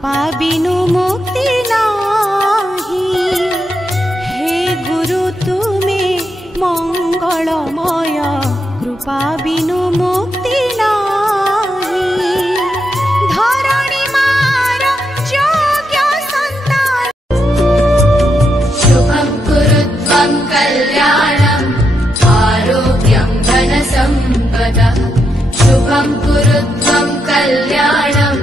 कृपा बिनु मुक्ति नाही। हे गुरु तुमे मंगलमय कृपा बिनु मुक्ति नाही। धरणी मार योग्य संतान शुभं कुरुत्वं कल्याणम् आरोग्यं धनसम्पदः। शुभं कुरुत्वं कल्याणम्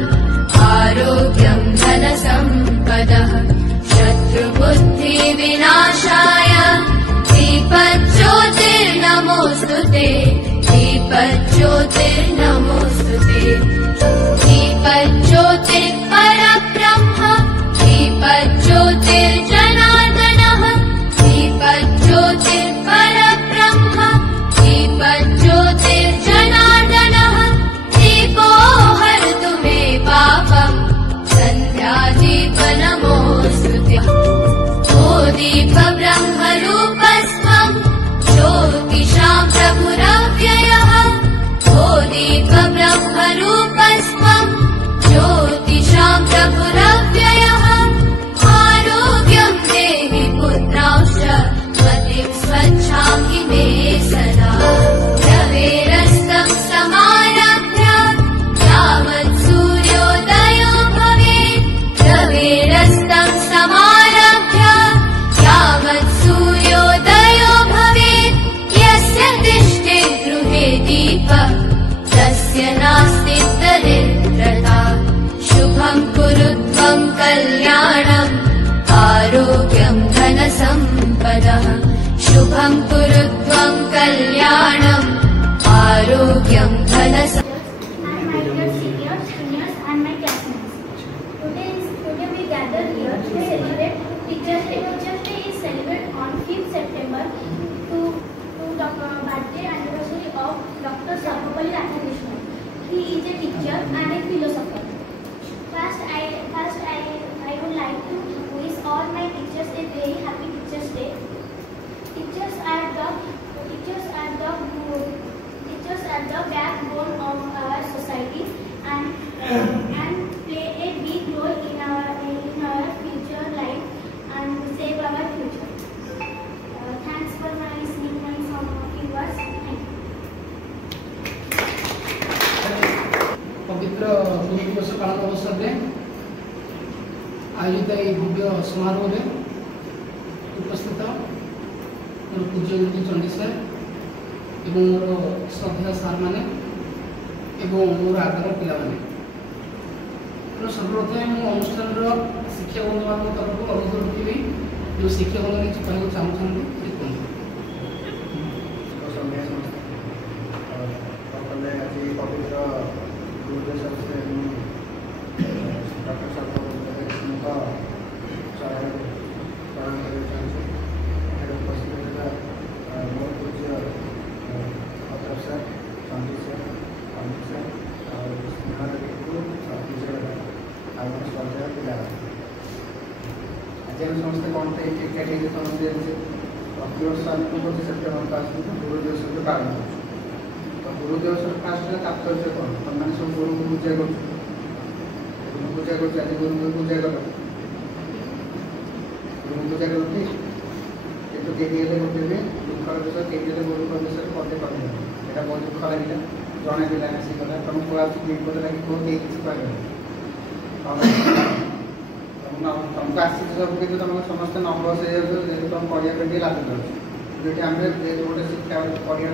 आरोग्यं धनसम्पदः। शत्रुबुद्धिविनाशाय दीपज्योतिर्नमोऽस्तुते। दीपज्योतिर्नमोऽस्तुते। दीपज्योतिर्परब्रह्म दीपज्योतिर्जनार्दनः। दीपज्योतिर्परब्रह्म दीपज्योतिर्जनार्दनः। दीपो हरतु मे पापम् सन्ध्यादीपनमोऽस्तुते। ओ दीपब्रह्मरूपस्त्वं ज्योतिषां प्रभुरव्ययः। ओ दीपब्रह्मरूपस्त्वं ज्योतिषां प्रभुरव्ययः। आरोग्यं देहि पुत्रांश्च मतिं स्वच्छामि मे सदा। रवेरस्तं समारभ्य यावत् सूर्योदयो भवेत्। रवेरस्तं समारभ्य यावत् सूर्योदयो भवेत्। यस्य तिष्ठे गृहे दीपः तस्य नास्ति दरिद्रता। शुभं कुरुत्वं कल्याणम् आरोग्यं धनसम्पदः। शुभं कुरुत्वं कल्याणम् आरोग्यं धनसम्पदः। And my dear seniors, juniors and my classmates. Today we gather here to celebrate Teachers Day. Teachers Day is celebrated on 5th September to the birthday anniversary of Dr. Sarvapalli Radhakrishnan. He is a teacher and a philosopher. First, I would like to wish all my teachers a very happy Teachers Day. Teachers are the backbone of our society and play a big role in our future life and save our future. Thanks for listening my few words. Thank you. पवित्र गुरु दिवस पालन अवसर में आयोजित यह भव्य समारोह में उपस्थित मोर पूज्य गुरु चंडी सर एवं मोर श्रद्धा सार मैंने मोर आदर पिला सर्वप्रथम मो अनुष्ठान शिक्षा बंधु मान तरफ अनुरोध रखी जो शिक्षा बंधु किसी कहना चाहते पवित्र गुरुदेव डॉक्टर उपस्थित मोर पूज्य अतरफ sir Sandeep sir Amit sir और श्रद्धा पिला आज हम समस्ते कौन थे एकाठी समस्ते प्रतिवर्ष आम सेप्टेम्बर 5 गुरु दिवस पालन कर गुरु दिवस फास्ट तात्पर्य कौन तुमने सब गुरु को पूजा कर आज गुरु को पूजा कर गुरु पूजा कर कितु केही गोटे दुखर विषय केही गुरु विषय पदे कहले यहाँ बहुत दुख लगे जड़े पिला आसिकला तुम कहूँ विपद लगे कौ किसी कह तुमको आसी सब कि तुम समस्त नर्भस हो तुम पढ़ा लाभ जो आम गोटे शिक्षा पढ़ा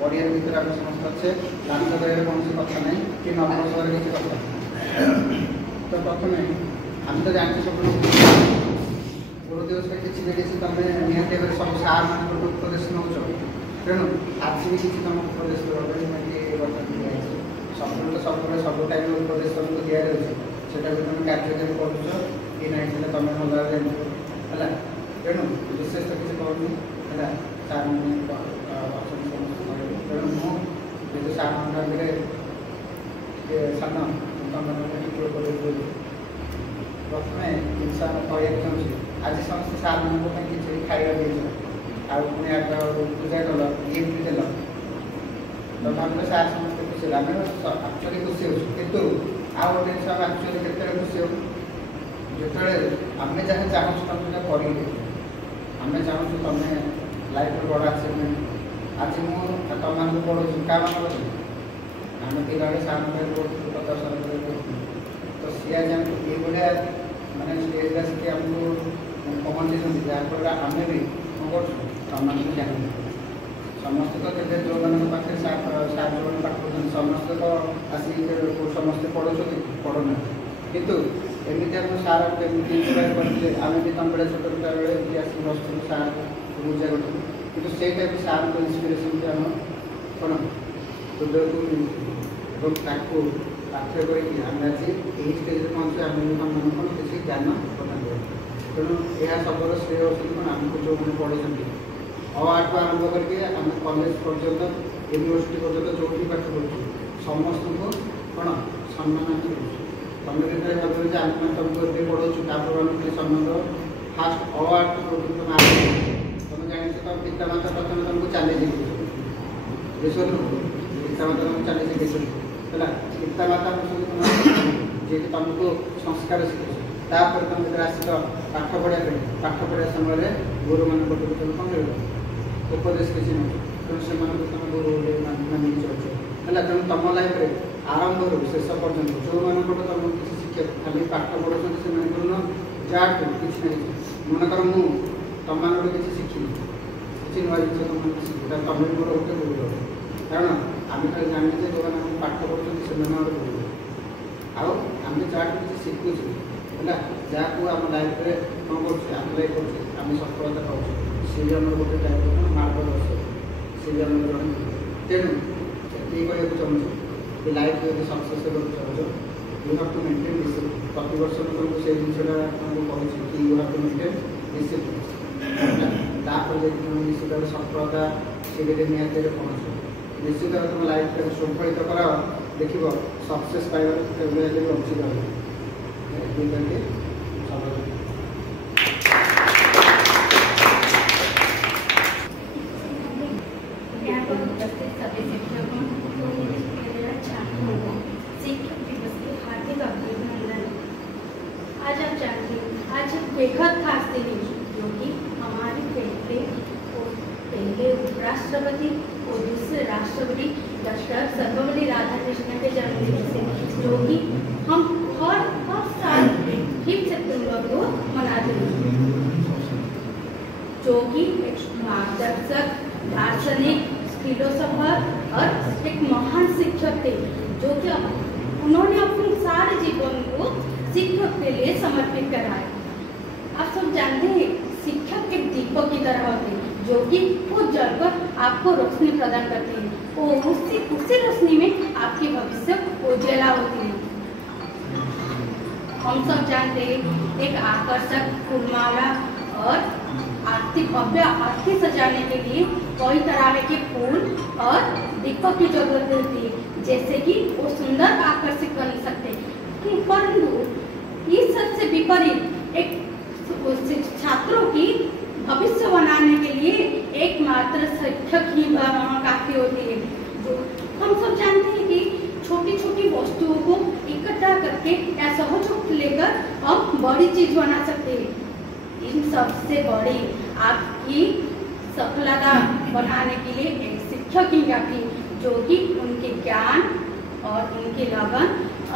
पढ़िया भर आम समस्त अच्छे लाभ कर कौन कथा ना कि नर्भस हो किसी कथा तो प्रथम आम तो जानते सब गुरु दिवस किसी भी किसी तुम निहत सब सार मान उपदेश नौ तेणु आज भी किसी तुम उपदेश सब सब सब टाइम उपदेश तुमको दि जाए से तुम कार्यक्रम कर कि ना तुम भल है तेणु विशेष तो किसी कहूँ है सार तेणु मुझे सार मान सान तुम प्रथम जिनस कहना चाहूँगी आज समस्त सार मान किसी खाଇବା दिए पुणी पूजा कल गिफ्ट देल तो भाव सार समस्त खुशी आम एक्चुअली खुशी हो कितु आ गोटे जिन एक्चुअली केते खुशी हो जो आम जहाँ चाहूँ तुम कर आम चाहूँ तुम लाइफ बड़ आचिवमेंट आज मुझे तुम पढ़ू क्या मान आम पिला सार पढ़ू प्रदर्शन तो सी आज ये भाया मैंने स्टेज आसिक आमको पहुँची जहाँफल आम भी कौन कर तुम जान समस्त तो केते जो मान पाखे सार जो पाठ पढ़ते समस्त तो आसिक समस्ते पढ़ुना कितु एमती हम सार इन्स्पायर करते आम भी तुम बेले छोट पिला बेले आसिक बसुँ सार बुझा करूँ कि से टाइप सार को इन्स्पिरेसन भी आम कौन हृदय को ताकू पाठ्य करके आम आज यही स्टेज पहुँचे आम भी कौन किसी ज्ञान प्रदान करूँ तेणु यह सबर श्रेय होती कौन आमको जो मैंने पढ़ी आर्ट आरंभ करके आम कॉलेज पर्यंत यूनिवर्सिटी पर्यंत जो भी पाठ पढ़ु समस्त को कौन सम्मान आम करूँ तुम भी भाव आम तुमको ये पढ़ाऊँ तापर आम सम्मान दो फास्ट आर्ट तुम तुम जान तुम पितामाता प्रथम तुमको चैलेंज देश पितामाता तुमको चैलेंज है पितामाता जी तुमको संस्कार शिखे तापर तुम जो आसिक पाठ पढ़ा समय गुरु मान तुम कौन उपदेश किसी नहीं तेणु से तुम गुरु मानिक चलुच है तेणु तुम लाइफ आरंभ रू शेष पर्यटन जो मान तुम किसी शिक्षा खाली पाठ पढ़ुं से जाट किसी ना कि मनकर मु तुम मान किसी शिखी किसी नुआ जिन तुम शिखी तुम भी मोर गोटे गुरु कारण आम खाली जाने जो मैंने पाठ पढ़ुं से गुरु आम जाट किसी शिखुचे है जहाँ आम लाइफ में कौन करें आम सफलता पाऊँ सी भी आम गोटे टाइप मार्गदर्शक सी भी आम जन तेणु ये कहना चाहूँ कि लाइफ जो सक्सेस चाहूँ you have to maintain discipline प्रति वर्ष तुमको से जिनसा कहूँ कि you have to maintain discipline तापर तुम निश्चित भाव सफलता से निहत पहुँच निश्चित भाव तुम लाइफ शृंखलित कराओ देख सक्सेस पाइबार भी वंचित करके उपस्थित सभी शिक्षकों छात्रों को शिक्षक दिवस की हार्दिक अभिनंदन। आज आप जानते हैं आज बेहद खास दिन है जो कि हमारे पहले उपराष्ट्रपति और दूसरे राष्ट्रपति डॉक्टर सर्वपल्ली राधाकृष्णन के जन्मदिन से जो कि हम हर साल 5 सितंबर को मनाते हैं जो कि एक मार्गदर्शक दार्शनिक फिलोसोफर और एक महान शिक्षक थे जो कि उन्होंने अपने सारे जीवन को शिक्षक के लिए समर्पित कराया। आप सब जानते हैं शिक्षक एक दीपक की तरह होते हैं जो कि वो जलकर आपको रोशनी प्रदान करते हैं और उसी रोशनी में आपकी भविष्य उज्ज्वला होती है। हम सब जानते हैं एक आकर्षक फूलमाला और भव्य आरती सजाने के लिए कई तरह के फूल और दीपक की जरूरत होती है जैसे कि वो सुंदर आकर्षित कर सकते हैं परंतु इस सबसे विपरीत एक छात्रों की भविष्य बनाने के लिए एकमात्र शिक्षक ही वहाँ काफी होती है। जो हम सब जानते हैं कि छोटी छोटी वस्तुओं को इकट्ठा करके या सहयोग लेकर हम बड़ी चीज बना सकते हैं। इन सबसे बड़ी आपकी सफलता बढ़ाने के लिए एक शिक्षक ही काफी जो कि उनके ज्ञान और उनकी लगन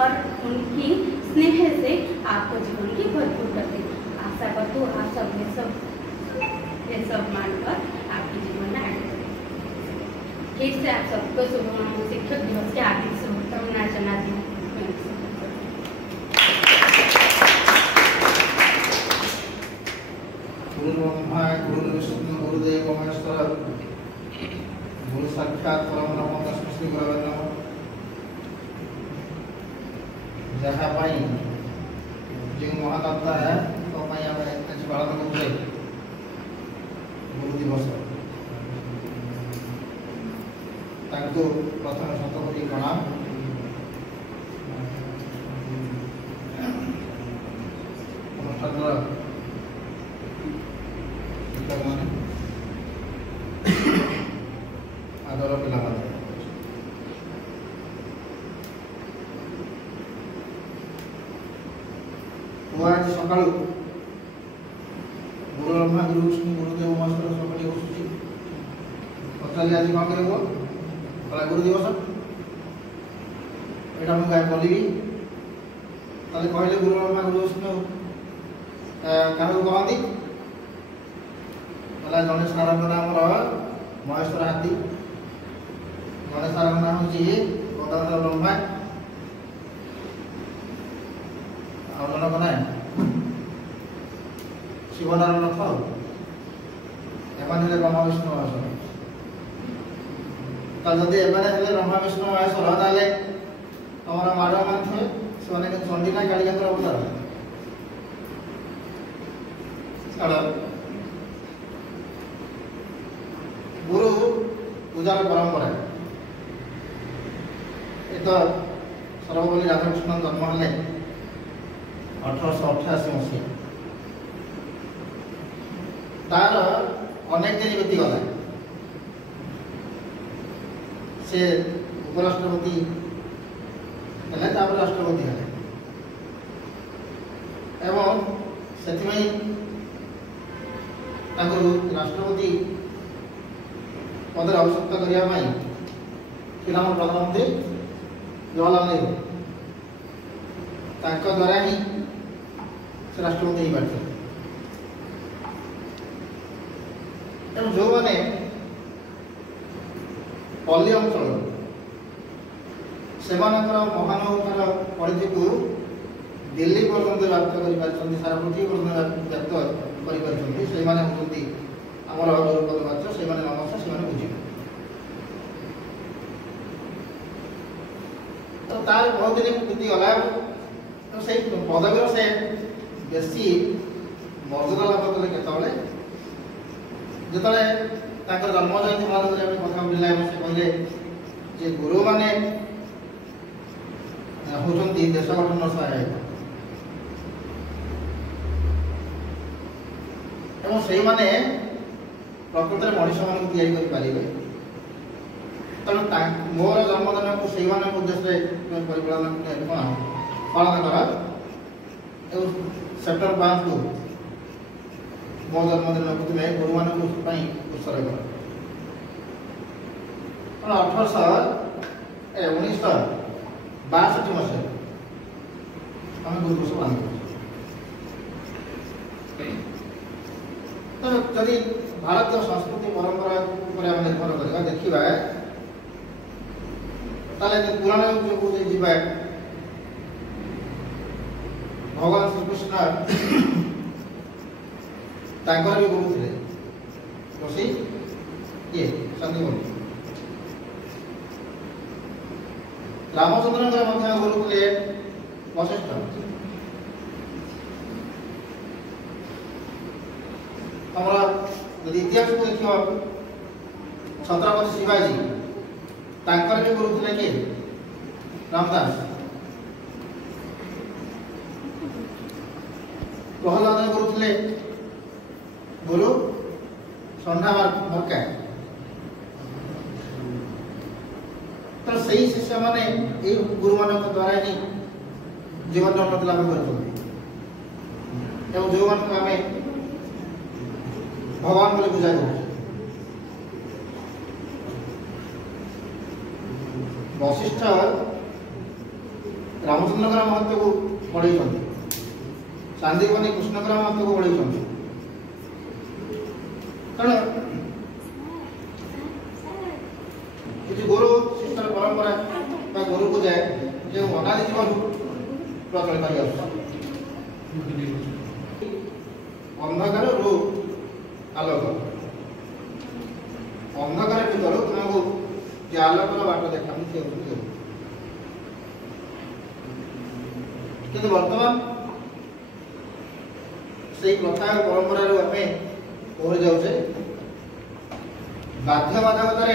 और उनकी स्नेह से आपको जीवन की भरपूर करते। आशा करती हूँ आप सब ये सब मानकर आपके जीवन में आगे बढ़े। फिर से आप सबको शिक्षक दिवस की हार्दिक शुभकामनाएं जनाती हूँ। गुरु ब्रह्मा गुरु विष्णु गुरुदेव महेश्वर गुरु साक्षात परम ब्रह्म तस्मै श्री गुरवे नमः। जहाँ जो महादाता है तो आज पालन करुचे गुरु दिवस तांको प्रथम शतकोटी प्रणाम। अनुष्ठान आदर पिला आज सका गुरु ब्रह्मा गुरु विष्णु गुरुदेव महेश्वर सबटी बसुची पचारे आज कौन कर गुरु दिवस यहाँ मुझे बोलि कहले गुरु ब्रह्मा गुरु विष्णु क्या कहती जड़े सार नाम महेश्वर हाथी जड़े सार नाम हूँ गदाधर ब्रह्मा जनक ना शिवनारायण नाथ एमाने ब्रह्मा विष्णु महेश्वर जदि एमाने ब्रह्मा विष्णु महेश्वर ताले तुम माड़ मान थे से चंडी ना कालिका अवतार छाड़ गुरु पूजार परंपरा ये तो सर्वपल्ली राधाकृष्ण जन्म है 1888 मसीहा तार अनेक दिन बीतीगला से उपराष्ट्रपति है राष्ट्रपति है एवं से राष्ट्रपति पदर आवश्यकता करने प्रधानमंत्री जवाहरलाल नेहरू द्वारा ही से राष्ट्रपति हो पार्थे तेणु जो मैंने पल्ली अंचल से महानगर परिधि को दिल्ली पर्यटन व्याप्त कर सारा पृथ्वी पर्यटन व्याप्त कर आमर गौरव वाच्य से नमस्कार से बुझे तो तार बहुत दिन बीतीगला तो से पदवीर से बेसी मर्यादा लाभ कले केतले जो जन्म जयंती पालन कथा मिलला से कहले जे गुरु माने होचंती देश गठन सहायक एवं से माने प्रकृत में मनीष मान पारे तेणु मोर जन्मदिन को से उद्देश्य पालन कर सेप्टेम्बर 5 को मो जन्मदिन को तुम्हें गुरु मान उत्सर्ग कर 1962 मसीह आम गुरु दिवस पालन कर जदि भारतीय संस्कृति परंपरा पर निर्भर करवा देखा पुराण को जीवा भगवान श्रीकृष्ण तांकर भी गुरु थे ऋषि ये संदीपन रामचंद्र गुरु थे वशिष्ठ हमारा इतिहास को देखिए छत्रपति शिवाजी तांकर भी गुरु थे कि रामदास प्रहलाद गुरु थे गुरु संधा मरका तो सही शिष्य माने गुरु मान द्वारा ही जीवन उन्नति लाभ कर जो आम भगवान बोले पूजा कर वशिष्ठ रामचंद्र महत्व को बढ़े सांदीपनी कृष्णकर महत्व को बढ़े कारण किसी गुरु शिष्य परंपरा गुरु पूजा जो अनादि जीवन प्रचलित हो अंधकार रू आलोक अंधकार भर तुमको जे आलोकर बाट देखा कि बर्तमान से प्रथा परंपरा ओहरी जाऊे बाध्यबाधकतार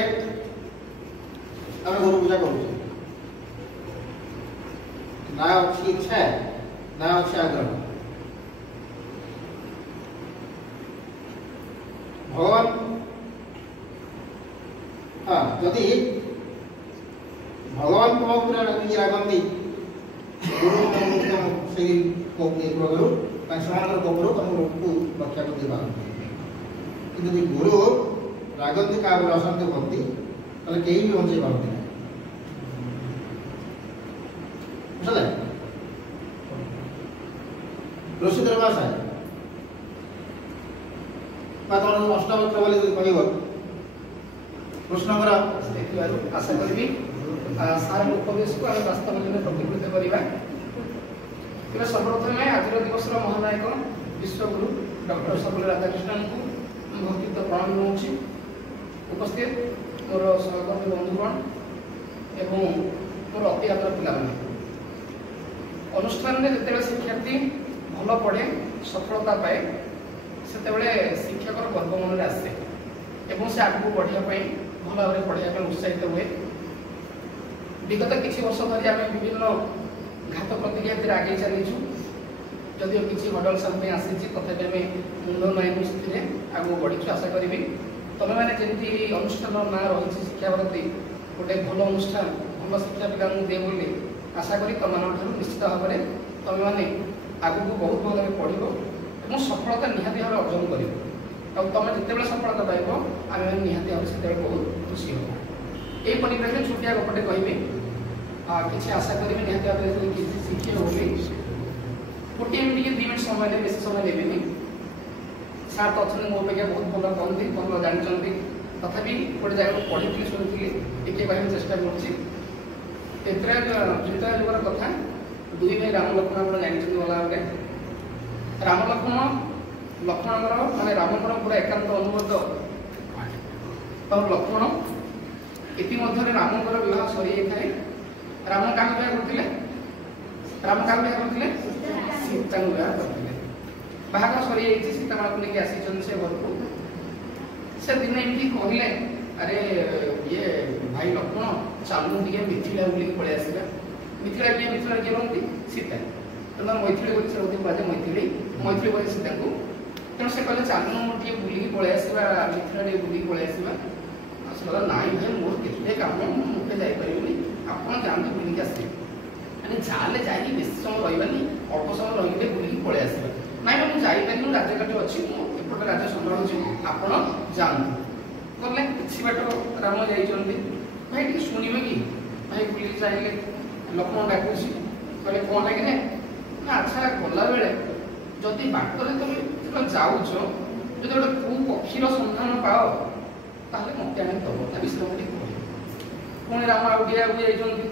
आम गुरु पूजा करुचे ना अच्छी इच्छा ना अच्छी आग्रह भगवान हाँ जदि भगवान पूरा रागंती गुरु से ସେମାନଙ୍କର ଗୋବର ତମ ଲୋକକୁ ରକ୍ଷା କରିଦେଇପାରନ୍ତି। କିନ୍ତୁ ଯଦି ଗୁରୁ ରାଗନ୍ତି କାହା ଉପରେ ଅଶାନ୍ତି ହୁଅନ୍ତି ତାହେଲେ କେହି ବି ବଞ୍ଚେଇ ପାରନ୍ତି ନାହିଁ। ବୁଝିଲେ ରୋଷିତ ଭାଷା ବା ତମର ଅଷ୍ଟବକ୍ର ବୋଲି ଯଦି କହିବ କୃଷ୍ଣଙ୍କର ଦେଖିବାରୁ ଆଶା କରିବି ସାର୍ ଉପଦେଶକୁ ଆମେ ବାସ୍ତବ ଜୀବନରେ ପ୍ରତିକୃତ କରିବା। ତେବେ ସର୍ବପ୍ରଥମେ ଆଜିର ଦିବସର ମହାନାୟକ ବିଶ୍ୱଗୁରୁ ଡକ୍ଟର ସର୍ବପଲ୍ଲୀ ରାଧାକୃଷ୍ଣନଙ୍କୁ ଭକ୍ତିତ ପ୍ରଣାମ ଜଣାଉଛି। ଉପସ୍ଥିତ ମୋର ସହକର୍ମୀ ବନ୍ଧୁଗଣ ଏବଂ ମୋର ଅତି ଆଦର ପିଲାମାନେ, ଅନୁଷ୍ଠାନରେ ଯେତେବେଳେ ଶିକ୍ଷାର୍ଥୀ ଭଲ ପଢ଼େ ସଫଳତା ପାଏ ସେତେବେଳେ ଶିକ୍ଷକର ଗର୍ବ ମନରେ ଆସେ ଏବଂ ସେ ଆଗକୁ ବଢ଼ିବା ପାଇଁ ଭଲ ଭାବରେ ପଢ଼ିବା ପାଇଁ ଉତ୍ସାହିତ ହୁଏ। ବିଗତ କିଛି ବର୍ଷ ଧରି ଆମେ ବିଭିନ୍ନ ଘାତ ପ୍ରତିକ୍ରିୟାରେ ଆଗେଇ ଚାଲିଛୁ। ଯଦିଓ କିଛି ହଡଲ ସାମ ପାଇଁ ଆସିଛି ତଥାପି ଆମେ ମୁଣ୍ଡ ନାଇନୁ ସେଥିରେ ଆଗକୁ ବଢ଼ିଛୁ। ଆଶା କରିବି ତମେମାନେ ଯେମିତି ଏହି ଅନୁଷ୍ଠାନର ନାଁ ରହିଛି ଶିକ୍ଷାଭାରତୀ ଗୋଟେ ଭଲ ଅନୁଷ୍ଠାନ ଭଲ ଶିକ୍ଷା ପିଲାମାନଙ୍କୁ ଦିଏ ବୋଲି ଆଶା କରି ତମମାନଙ୍କ ଠାରୁ ନିଶ୍ଚିତ ଭାବରେ ତମେମାନେ ଆଗକୁ ବହୁତ ଭଲ ଭାବେ ପଢ଼ିବ ଏବଂ ସଫଳତା ନିହାତି ଭାବରେ ଅର୍ଜନ କରିବ। ଆଉ ତମେ ଯେତେବେଳେ ସଫଳତା ପାଇବ ଆମେମାନେ ନିହାତି ଭାବରେ ସେତେବେଳେ ବହୁତ ଖୁସି ହେବ। এই ପରିପ୍ରେକ୍ଷୀରେ ଛୋଟିଆ ଗପଟେ କହିବି, କିଛି ଆଶା କରିବି ନିହାତି ଭାବରେ କିଛି ଶିଖିବ ବୋଲି। ଗୋଟିଏ ମିନିଟ୍ 2 ମିନିଟ୍ ସମୟ ନେବେ, ବେଶୀ ସମୟ ନେବେନି। ସାର୍ ତ ଅଛନ୍ତି ମୋ ଅପେକ୍ଷା ବହୁତ ଭଲ କହନ୍ତି, ଭଲ ଜାଣିଛନ୍ତି। ତଥାପି ଗୋଟେ ଜାଗାକୁ ପଢ଼ିଥିଲି ଶୁଣିଥିଲି ଟିକେ କହିବାକୁ ଚେଷ୍ଟା କରୁଛି। ତ୍ରେତୟା ଯୁଗର କଥା, 2 ଭାଇ ରାମ ଲକ୍ଷ୍ମଣ ଆପଣ ଜାଣିଛନ୍ତି ଭଲ ଭାବରେ। ରାମ ଲକ୍ଷ୍ମଣଙ୍କର ମାନେ ରାମଙ୍କର ପୁରା ଏକାନ୍ତ ଅନୁଗତ ଲକ୍ଷ୍ମଣ। ଇତିମଧ୍ୟରେ ରାମଙ୍କର ବିବାହ ସରିଯାଇଥାଏ। ରାମ କାହାକୁ ବିବାହ କରୁଥିଲେ? ସୀତାଙ୍କୁ ବିବାହ କରିଥିଲେ। ବାହାଘର ସରିଯାଇଛି, ସୀତାମାଙ୍କୁ ନେଇକି ଆସିଛନ୍ତି ସେ ଘରକୁ। ସେ ଦିନେ ଏମିତି କହିଲେ, ଆରେ ଇଏ ଭାଇ ଲକ୍ଷ୍ମଣ ଚାଲୁ ଟିକେ ମିଥିଳା ବୁଲିକି ପଳେଇ ଆସିବା। ମିଥିଳା କିଏ ରହନ୍ତି? ସୀତା। ତେଣୁ ମୈଥିଳୀ ବୋଲି ସେ ରହୁଥିଲେ କୁହାଯାଏ ମୈଥିଳୀ ବୋଲି ସୀତାଙ୍କୁ। ତେଣୁ ସେ କହିଲେ ଚାଲୁ ଟିକେ ବୁଲିକି ପଳେଇ ଆସିବା, ମିଥିଳା ଟିକେ ବୁଲିକି ପଳେଇ ଆସିବା। ସେ କହିଲା ନାଇଁ ଭାଇ ମୋର କେତେ କାମ, ମୁଁ ମୁଖେ ଯାଇପାରିବିନି, ଆପଣ ଯାଆନ୍ତୁ ବୁଲିକି ଆସିବେ। ମାନେ ଯାହେଲେ ଯାଇକି ବେଶୀ ସମୟ ରହିବାନି, ଅଳ୍ପ ସମୟ ରହିଲେ ବୁଲିକି ପଳେଇ ଆସିବା। ନାଇଁ ମୁଁ ଯାଇପାରିନି, ରାଜଘାଟ ଅଛି, ମୁଁ ଏପଟେ ରାଜ୍ୟ ସମ୍ଭାଳୁଛି, ଆପଣ ଯାଆନ୍ତୁ। ଗଲେ କିଛି ବାଟ ରାମ ଯାଇଛନ୍ତି। ଭାଇ ଟିକେ ଶୁଣିବେ କି? ଭାଇ ବୁଲିକି ଚାହିଁଲେ ଲକ୍ଷ୍ମଣ ଡାକୁଛି, କହିଲେ କ'ଣ ଲାଗିଲେ ନା ଆଚ୍ଛା ଗଲାବେଳେ ଯଦି ବାଟରେ ତମେ ଯେତେବେଳେ ଯାଉଛ ଯଦି ଗୋଟେ କୋଉ ପକ୍ଷୀର ସନ୍ଧାନ ପାଅ ତାହେଲେ ମୋତେ ଆଣି ଦେବ, ତା ବିଷୟରେ ମୋତେ ଟିକେ କହିବ। ପୁଣି ରାମ ଆଉ ଟିକେ ଆଗକୁ ଯାଇଛନ୍ତି।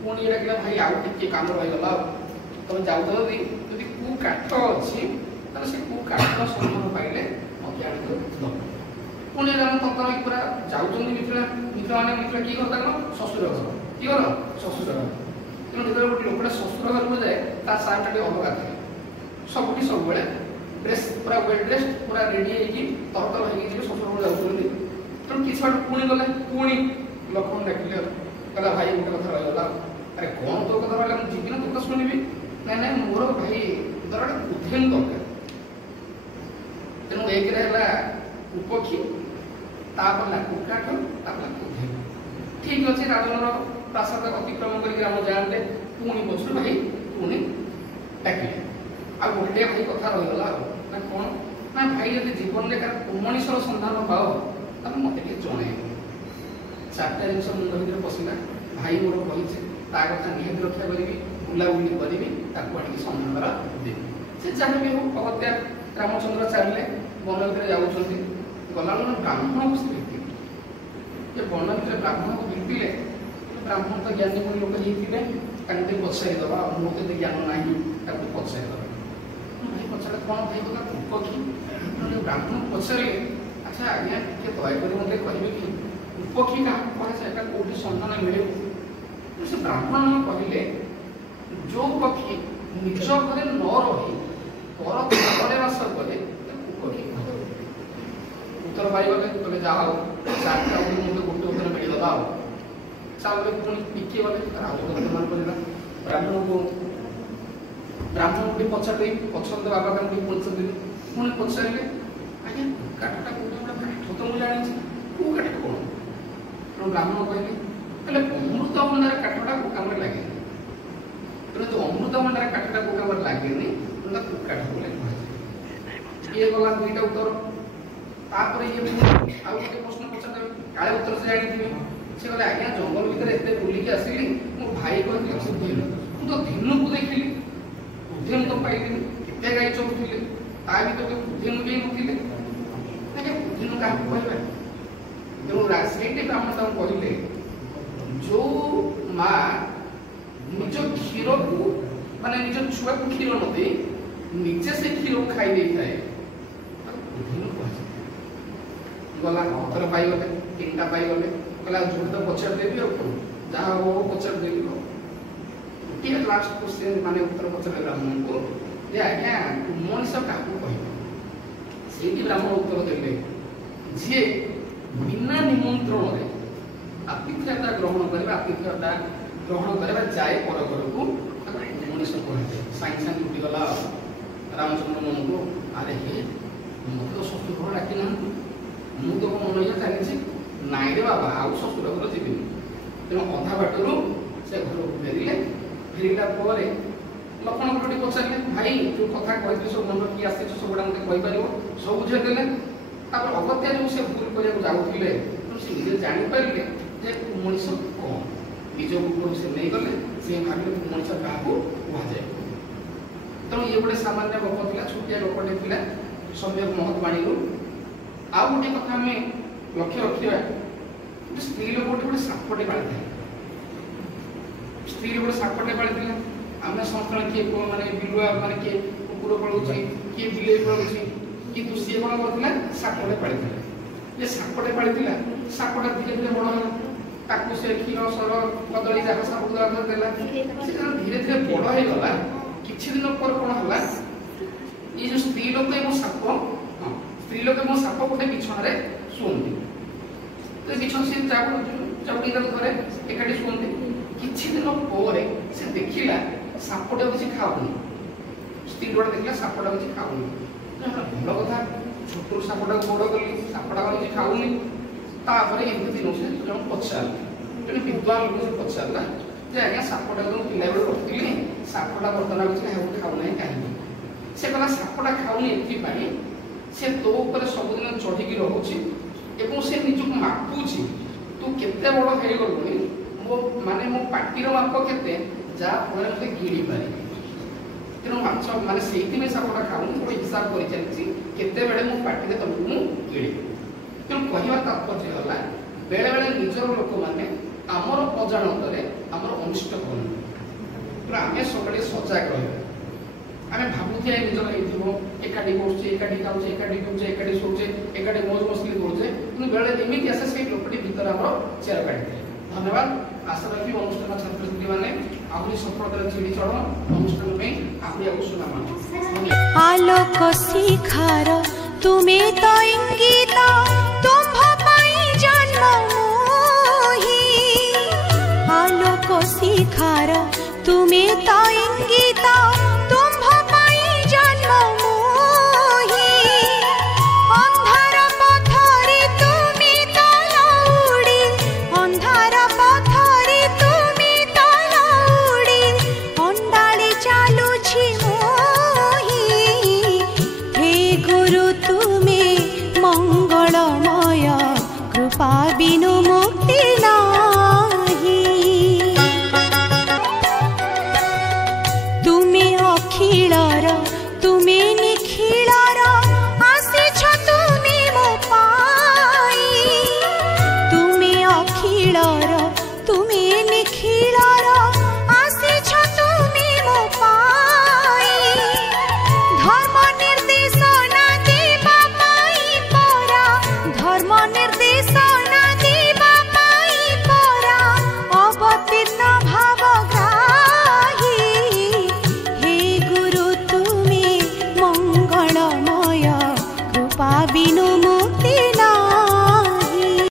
ପୁଣି ଏଇଟା କହିଲା ଭାଇ ଆଉ ଟିକେ କାମ ରହିଗଲା, ଆଉ ତମେ ଯାଉଛ ଯଦି କୋଉ କାଠ ଅଛି ତାହେଲେ ସେ କୋଉ କାଠର ସନ୍ଧାନ ପାଇଲେ ମୋତେ ଆଣି ଦେବ। ପୁଣି ରାମ ତନ୍ତ୍ର ହେଇକି ପୁରା ଯାଉଛନ୍ତି ମିଥିଳା କିଏ ଘର ତାଙ୍କର? ଶ୍ୱଶୁର ଘର। କି ଘର? ଶ୍ୱଶୁର ଘର। ତେଣୁ ଯେତେବେଳେ ଗୋଟେ ଲୋକଟା ଶ୍ୱଶୁର ଘରକୁ ଯାଏ ତା ସାର୍ଟଟା ଟିକେ ଅଲଗା ଥାଏ। ସବୁଠି ସବୁବେଳେ ଡ୍ରେସ୍ ପୁରା ୱେଲ୍ ଡ୍ରେସ୍ ପୁରା ରେଡି ହେଇକି ତରତର ହେଇକି ଯିବେ ଶ୍ୱଶୁର ଘର ଯାଉଛନ୍ତି। ତେଣୁ କିଛି ବାଟ ପୁଣି ଗଲେ, ପୁଣି ଲକ୍ଷ୍ମଣ ଡାକିଲେ, କହିଲା ଭାଇ ଗୋଟେ କଥା ରହିଗଲା। ଆରେ କ'ଣ ତୋ କଥା ରହିଲା? ମୁଁ ଯିବି ନା ତୋ କଥା ଶୁଣିବି? ନାଇଁ ମୋର ଭାଇ ଧର ଗୋଟେ ବୁଦ୍ଧିମାନ ଦରକାର। ତେଣୁ ଏକରେ ହେଲା ଉପକ୍ଷୀ, ତାପରେ ହେଲା କୁକାଠ, ତାପରେ ବୁଦ୍ଧିମାନ। ଠିକ ଅଛି, ରାବଣର ପ୍ରାସାଦ ଅତିକ୍ରମ କରିକି ରାମ ଯାଆନ୍ତେ, ପୁଣି ପଛରୁ ଭାଇ ପୁଣି ଡାକିଲେ। ଆଉ ଗୋଟେ ଭାଇ କଥା ରହିଗଲା, ଆଉ ନା କ'ଣ ନା ଭାଇ ଯଦି ଜୀବନରେ ମଣିଷର ସନ୍ଧାନ ପାଅ ତାହେଲେ ମୋତେ ଟିକେ ଜଣେଇବ। 4ଟା ଜିନିଷ ମୁଣ୍ଡ ଭିତରେ ପଶିଲା। ଭାଇ ମୋର କହିଛି, ତା କଥା ନିହାତି ରକ୍ଷା କରିବି, ବୁଲାବୁଲି କରିବି, ତାକୁ ଆଣିକି ସନ୍ଧାନ ଦେବି। ସେ ଯାହା ବି ହଉ ଅଗତ୍ୟା ରାମଚନ୍ଦ୍ର ଚାଲିଲେ, ବନ ଭିତରେ ଯାଉଛନ୍ତି। ଗଲାବେଳେ ବ୍ରାହ୍ମଣ ବସି ଭେଟିଲେ। ଯେ ବନ ଭିତରେ ବ୍ରାହ୍ମଣକୁ ଭେଟିଲେ, ବ୍ରାହ୍ମଣ ତ ଜ୍ଞାନୀ ଗୁଣୀ ଲୋକ ହେଇଥିବେ, ତାଙ୍କୁ ଟିକେ ପଚାରିଦେବା, ଆଉ ମୋର ତ ଜ୍ଞାନ ନାହିଁ, ତାକୁ ପଚାରିଦେବା। ଭାଇ ପଚାରିଲେ କ'ଣ ଭାଇ କଥା ଉପକ୍ଷୀ? ବ୍ରାହ୍ମଣକୁ ପଚାରିଲେ, ଆଚ୍ଛା ଆଜ୍ଞା ଟିକେ ଦୟାକରି ମୋତେ କହିବେ କି ଉପକ୍ଷୀ କାହାକୁ କୁହାଯାଏ, ଏଟା କୋଉଠି ସନ୍ଧାନ ମିଳିବ? ସେ ବ୍ରାହ୍ମଣ କହିଲେ ଯୋଉ ପକ୍ଷୀ ନିଜ ଘରେ ନ ରହି ପର ଘରେ ବାସ କରେ ଉପକ୍ଷୀ। ଉତ୍ତର ପାଇଗଲେ, କହିଲେ ଯାହା ହଉ 4ଟା ମୋତେ ଗୋଟେ ଉପରେ ମିଳିଗଲା। ଆଉ ଚାଲେ ପୁଣି ଟିକେ ଗଲେ ଆଉ ବର୍ତ୍ତମାନ କରିବା। ବ୍ରାହ୍ମଣକୁ ଟିକେ ପଚାରିଦେଇ ପଛନ୍ଦ ବାବା ତାଙ୍କୁ ଟିକେ ପଚାରିଦେଲି। ପୁଣି ପଚାରିଲେ, ଆଜ୍ଞା କାଠଟା କୋଉଠି? ଗୋଟେ କାଠ ତ ମୁଁ ଜାଣିଛି, କୋଉ କାଠ କ'ଣ? ତେଣୁ ବ୍ରାହ୍ମଣ କହିଲେ ଅମୃତଭଣ୍ଡାର କାଠଟା କୋଉ କାମରେ ଲାଗେନି। ତେଣୁ ଅମୃତଭଣ୍ଡାର କାଠଟା କୋଉ କାମରେ ଲାଗେନି, तेणु कुकाठ बोले कहुए ये गला दुईटा उत्तर तापर ये आउ गोटे प्रश्न पचार काले उत्तर से जानी से कहले आज्ञा जंगल भितर एत बुलिकी आसिली मो भाई कहते धेनु तो धेनु को देखिली धेनु तो पाइली केते गाई चौथुले ता भीतर धेनु भी नथिले धेनु क्या कहबे तेणु से ब्राह्मण कहले जो माँ निज क्षीर को माने निज छुआ को क्षीर न दे निजे से क्षीर खाई दे थाए गला उत्तर पाई गले तीनटा पाई गले कहला जो तो पचार देबी और जहाँ वो पचार देबी गोटे लास्ट क्वेश्चन माने उत्तर पचारे ब्राह्मण को जे आज्ञा मनीष क्या कहबे से ब्राह्मण उत्तर देले जे बिना निमंत्रण आतिथ्यता ग्रहण करबा आतिथ्यता ग्रहण करबा जाए पर घर को मनीष कहते साइंस साइंस उठी गला रामचंद्र मन को अरे हे मत तो ससुर घर डाकी ना मु तो मन इच्छा चली नाई रे बाबा आउ ससुर घर जीवन तेणु अधा बाटू से घर को फेरिले फेरिला लक्ष्मण गुरुटी पचारे भाई जो कथा कहते सब मन किए आसी सब गुड़ा मत कहीपर सब बुझेदेले अगत्या जो से भूल करने जाऊे से निजे जापारे जे मनीष कौन निज गुरु से नहीं गले से भाविले मनीष क्या कहुए तेणु ये गोटे सामान्य गप था छोटिया गपटे था सम्यक महत्वाणी आउ गोटे कथा आम लक्ष्य रखा गोटे स्त्री लोक गोटे सापटे पाली स्त्री गोटे सापटे पाली आम समस्त किए माने बिलुआ माने किए कुकुर पलाऊे किए बिले पलाऊे किंतु सी कौन करता सापटे पाली ये सापटे पाली सापटा धीरे धीरे बड़ है ताकू से क्षीर सर कदली जहाँ साप देला धीरे धीरे बड़ हो गला किछि दिन पर कौन है ये जो स्त्री लोक एवं साप हाँ स्त्री लोक एवं साप गोटे बिछण शुंती तो बिछण से चाउटी घरे एकाठी शुंती किछि दिन पर से देखला सापटा किसी खाऊनी स्त्री लोक देखला सापटा किसी खाऊनी भल कथा छोट सापटा बड़ कली सापटा किसी खाऊनी तापर एमती दिन से जन पचार जन विद्वान लोग से पचारा जे आज्ञा सापटा जो पिला बेल रखी सापटा बर्तमान किसी खाऊना कहीं से कहला सापटा खाऊनी एपाई से तो ऊपर सबुदिन चढ़ी रोचे से निजक मापुची तू केते बड़ हो गलुनी मो माने मो पार्टीर माप केते जहाँफल मत गिड़ी पारि तेणु माछ माने से सापटा खाऊनी गोटे हिसाब कर चलती केते बेले मो पार्टी तुमको मुझे गिड़ी तेणु कहवा तात्पर्य है बेले बेले निजर लोक मैंने आमर अजाणत आमर अनिष्ट करते आम सब सजग रहा आम भावुए निजर एकाठी बसुचे एकाठी खाऊे एकाठी पीछे एकाठी शोचे एकाठी मौज मस्ती करुचे कि बेले एमती आसे से लोकटी भीतर आम चेयर काटते धन्यवाद आशा रखी अनुष्ठान छात्र छात्री मैंने आहरी सफलतार चिड़ी चढ़ अनुष्ठान में आहरी आगे सुना आलोक शिखार तुमे तो इंगित तुम्भ पाई जन्म मोहि आलोक शिखार तुमे तो इंगित तुम्भ पाई जन्म मोहि अंधार पथरे तुमे तो लौड़ी अंधार पथरे तुमे तो लौड़ी अंडाले चालुछि मोहि हे गुरु तुमे मंगलमय कृपा बिनु मुक्ति नाही तुमे अखिलर तुमे